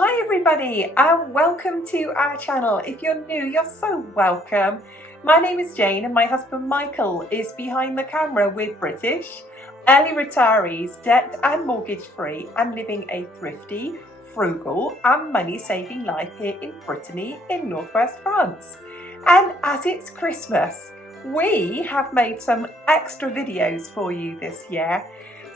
Hi everybody and welcome to our channel. If you're new, you're so welcome. My name is Jane and my husband Michael is behind the camera. We're British, early retirees, debt and mortgage free and living a thrifty, frugal and money saving life here in Brittany in northwest France. And as it's Christmas, we have made some extra videos for you this year.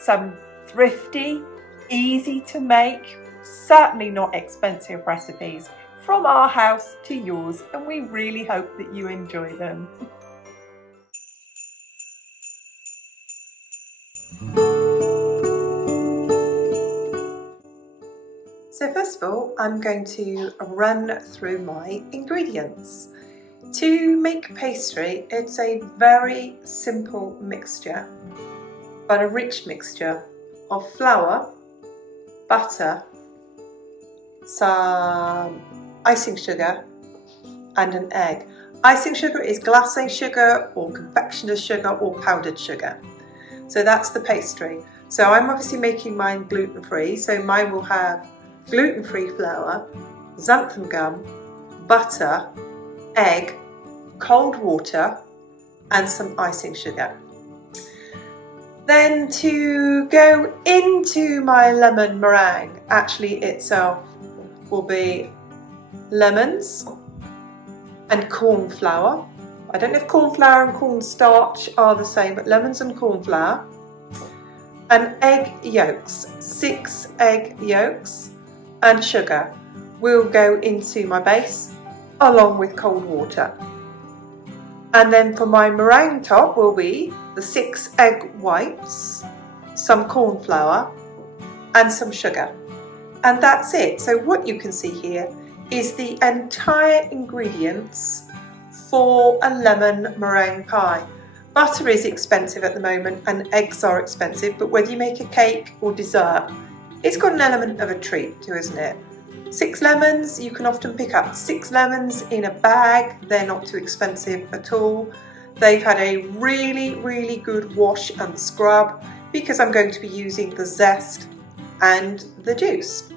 Some thrifty, easy to make, certainly not expensive recipes from our house to yours, and we really hope that you enjoy them. So first of all, I'm going to run through my ingredients. To make pastry, it's a very simple mixture, but a rich mixture of flour, butter, some icing sugar and an egg. Icing sugar is glacé sugar or confectioner's sugar or powdered sugar. So that's the pastry. So I'm obviously making mine gluten-free, so mine will have gluten-free flour, xanthan gum, butter, egg, cold water and some icing sugar. Then to go into my lemon meringue, actually itself will be lemons and corn flour. I don't know if corn flour and corn starch are the same, but lemons and corn flour. And egg yolks, 6 egg yolks and sugar will go into my base along with cold water. And then for my meringue top will be the 6 egg whites, some corn flour and some sugar. And that's it. So what you can see here is the entire ingredients for a lemon meringue pie. Butter is expensive at the moment and eggs are expensive, but whether you make a cake or dessert, it's got an element of a treat too, isn't it? 6 lemons, you can often pick up 6 lemons in a bag. They're not too expensive at all. They've had a really good wash and scrub because I'm going to be using the zest and the juice.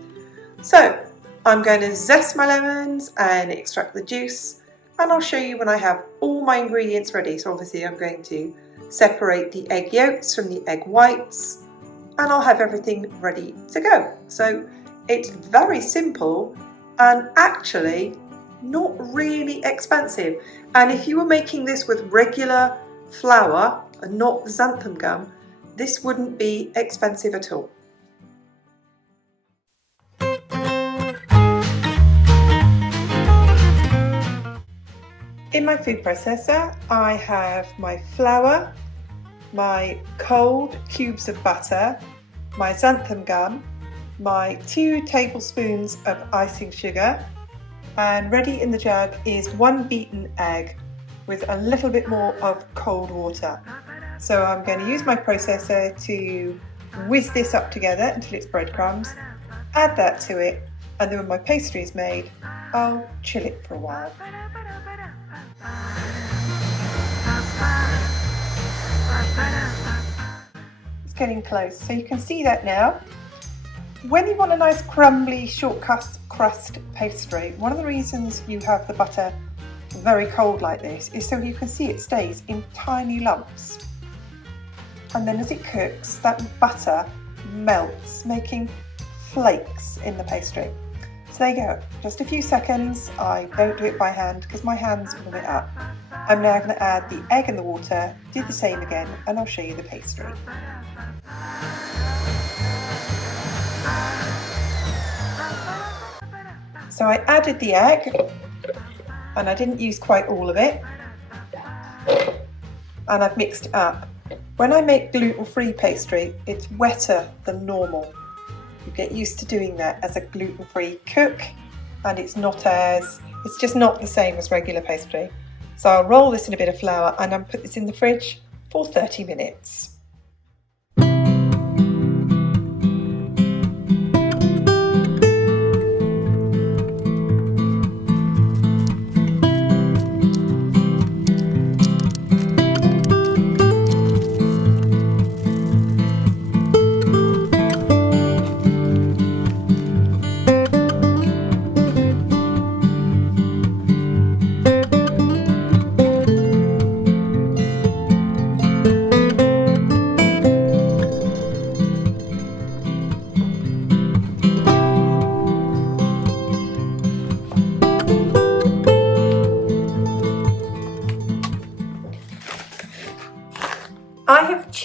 So I'm going to zest my lemons and extract the juice, and I'll show you when I have all my ingredients ready. So obviously I'm going to separate the egg yolks from the egg whites and I'll have everything ready to go. So it's very simple and actually not really expensive. And if you were making this with regular flour and not xanthan gum, this wouldn't be expensive at all. In my food processor, I have my flour, my cold cubes of butter, my xanthan gum, my 2 tablespoons of icing sugar, and ready in the jug is 1 beaten egg with a little bit more of cold water. So I'm going to use my processor to whiz this up together until it's breadcrumbs, add that to it, and then when my pastry is made, I'll chill it for a while. It's getting close, so you can see that now. When you want a nice crumbly short crust pastry, one of the reasons you have the butter very cold like this is so you can see it stays in tiny lumps. And then as it cooks, that butter melts, making flakes in the pastry. So there you go, just a few seconds. I don't do it by hand because my hands warm it up. I'm now going to add the egg and the water, do the same again, and I'll show you the pastry. So I added the egg, and I didn't use quite all of it, and I've mixed it up. When I make gluten-free pastry, it's wetter than normal. You get used to doing that as a gluten-free cook, and it's just not the same as regular pastry. So I'll roll this in a bit of flour and I'll put this in the fridge for 30 minutes.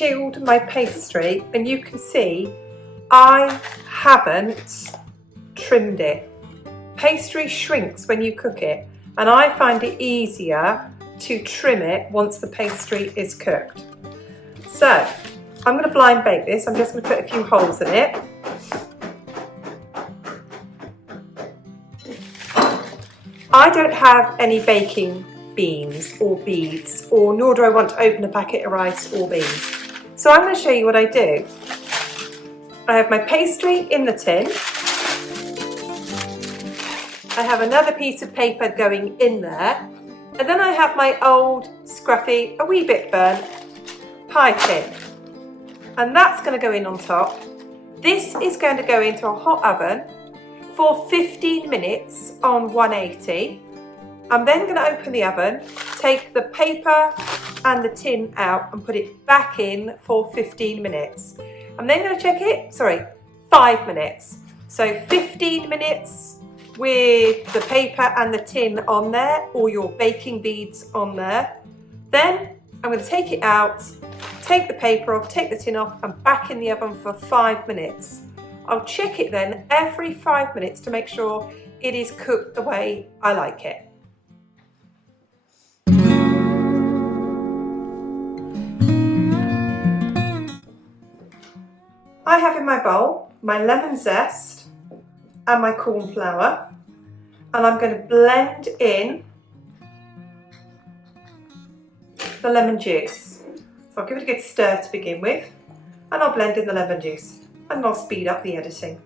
chilled my pastry, and you can see I haven't trimmed it. Pastry shrinks when you cook it, and I find it easier to trim it once the pastry is cooked. So I'm going to blind bake this. I'm just going to put a few holes in it. I don't have any baking beans or beads, or nor do I want to open a packet of rice or beans. So I'm going to show you what I do. I have my pastry in the tin. I have another piece of paper going in there. And then I have my old, scruffy, a wee bit burnt pie tin. And that's going to go in on top. This is going to go into a hot oven for 15 minutes on 180. I'm then going to open the oven, take the paper and the tin out and put it back in for 15 minutes. I'm then going to check it, 5 minutes. So 15 minutes with the paper and the tin on there, or your baking beads on there. Then I'm going to take it out, take the paper off, take the tin off, and back in the oven for 5 minutes. I'll check it then every 5 minutes to make sure it is cooked the way I like it. I have in my bowl my lemon zest and my corn flour, and I'm going to blend in the lemon juice. So I'll give it a good stir to begin with, and I'll blend in the lemon juice, and I'll speed up the editing.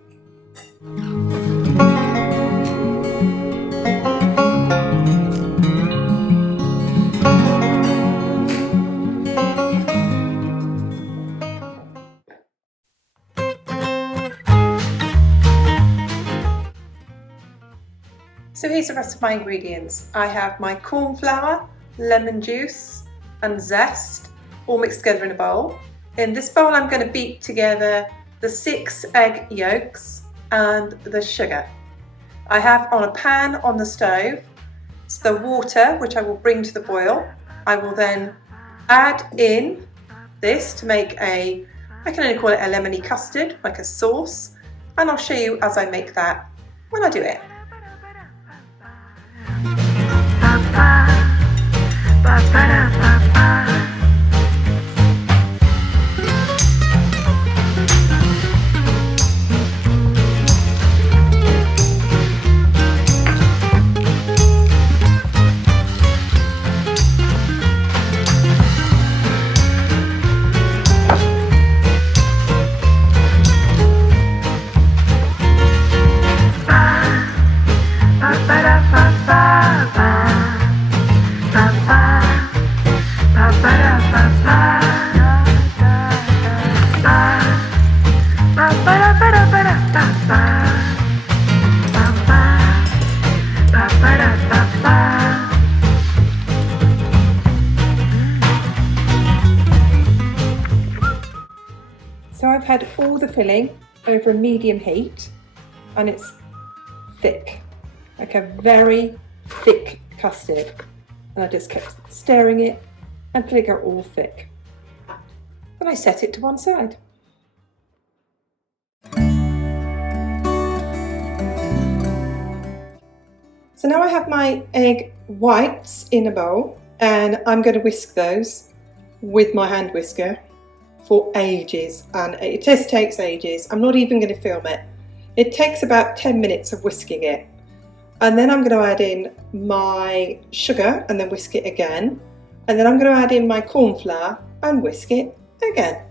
So here's the rest of my ingredients. I have my corn flour, lemon juice and zest all mixed together in a bowl. In this bowl I'm going to beat together the 6 egg yolks and the sugar. I have on a pan on the stove the water, which I will bring to the boil. I will then add in this to make I can only call it a lemony custard, like a sauce, and I'll show you as I make that when I do it. So I've had all the filling over a medium heat, and it's thick, like a very thick custard. And I just kept stirring it until it got all thick. Then I set it to one side. So now I have my egg whites in a bowl, and I'm going to whisk those with my hand whisker for ages, and it just takes ages. I'm not even going to film it. It takes about 10 minutes of whisking it. And then I'm going to add in my sugar and then whisk it again. And then I'm going to add in my corn flour and whisk it again.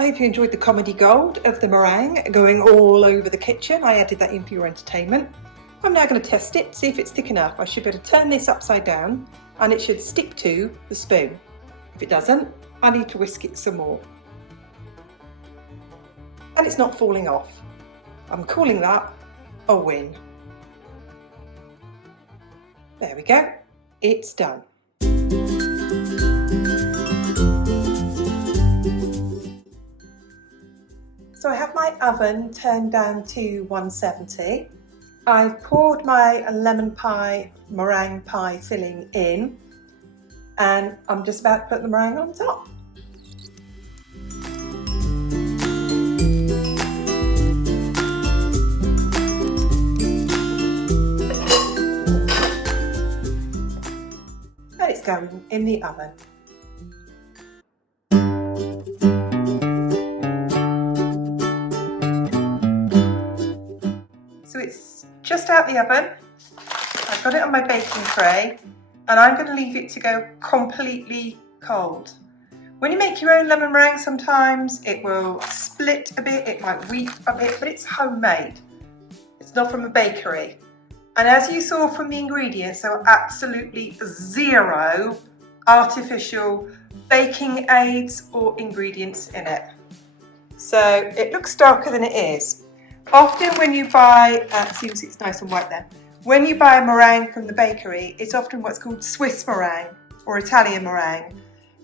I hope you enjoyed the comedy gold of the meringue going all over the kitchen. I added that in for your entertainment. I'm now going to test it, see if it's thick enough. I should be able to turn this upside down and it should stick to the spoon. If it doesn't, I need to whisk it some more. And it's not falling off. I'm calling that a win. There we go, it's done. So I have my oven turned down to 170. I've poured my lemon pie, meringue pie filling in, and I'm just about to put the meringue on top. And it's going in the oven. So it's just out the oven. I've got it on my baking tray and I'm going to leave it to go completely cold. When you make your own lemon meringue, sometimes it will split a bit, it might weep a bit, but it's homemade. It's not from a bakery. And as you saw from the ingredients, there are absolutely zero artificial baking aids or ingredients in it. So it looks darker than it is. Often when you buy, seems it's nice and white there. When you buy a meringue from the bakery, it's often what's called Swiss meringue or Italian meringue.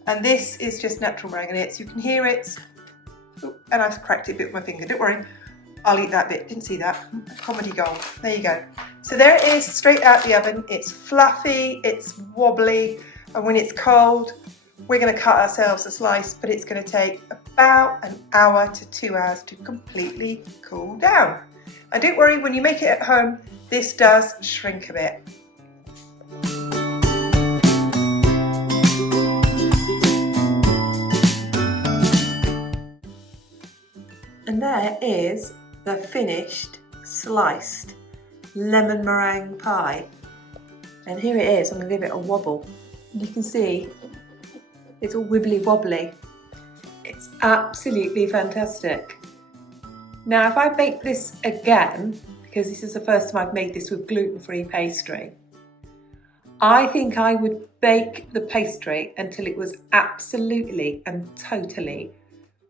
And this is just natural meringue and it's, you can hear it. Ooh, and I've cracked it a bit with my finger, don't worry. I'll eat that bit, didn't see that. Comedy gold, there you go. So there it is, straight out the oven. It's fluffy, it's wobbly, and when it's cold, we're going to cut ourselves a slice, but it's going to take about an hour to 2 hours to completely cool down. And don't worry, when you make it at home, this does shrink a bit. And there is the finished sliced lemon meringue pie. And here it is, I'm going to give it a wobble. You can see it's all wibbly wobbly. It's absolutely fantastic. Now if I bake this again, because this is the first time I've made this with gluten-free pastry, I think I would bake the pastry until it was absolutely and totally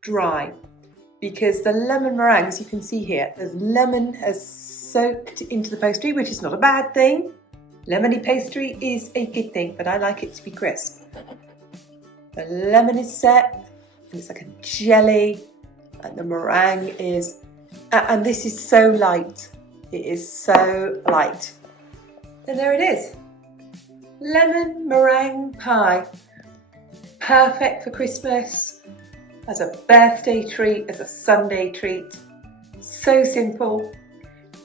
dry. Because the lemon meringues, you can see here, the lemon has soaked into the pastry, which is not a bad thing. Lemony pastry is a good thing, but I like it to be crisp. The lemon is set, and it's like a jelly, and the meringue is, and this is so light. It is so light. And there it is. Lemon meringue pie. Perfect for Christmas, as a birthday treat, as a Sunday treat. So simple,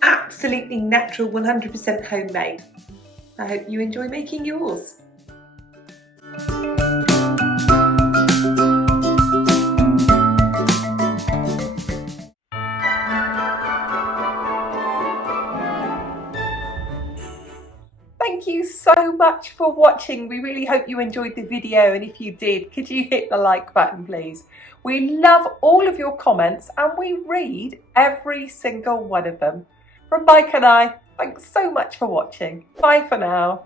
absolutely natural, 100% homemade. I hope you enjoy making yours. Thank you so much for watching. We really hope you enjoyed the video, and if you did, could you hit the like button please? We love all of your comments and we read every single one of them. From Mike and I, thanks so much for watching. Bye for now.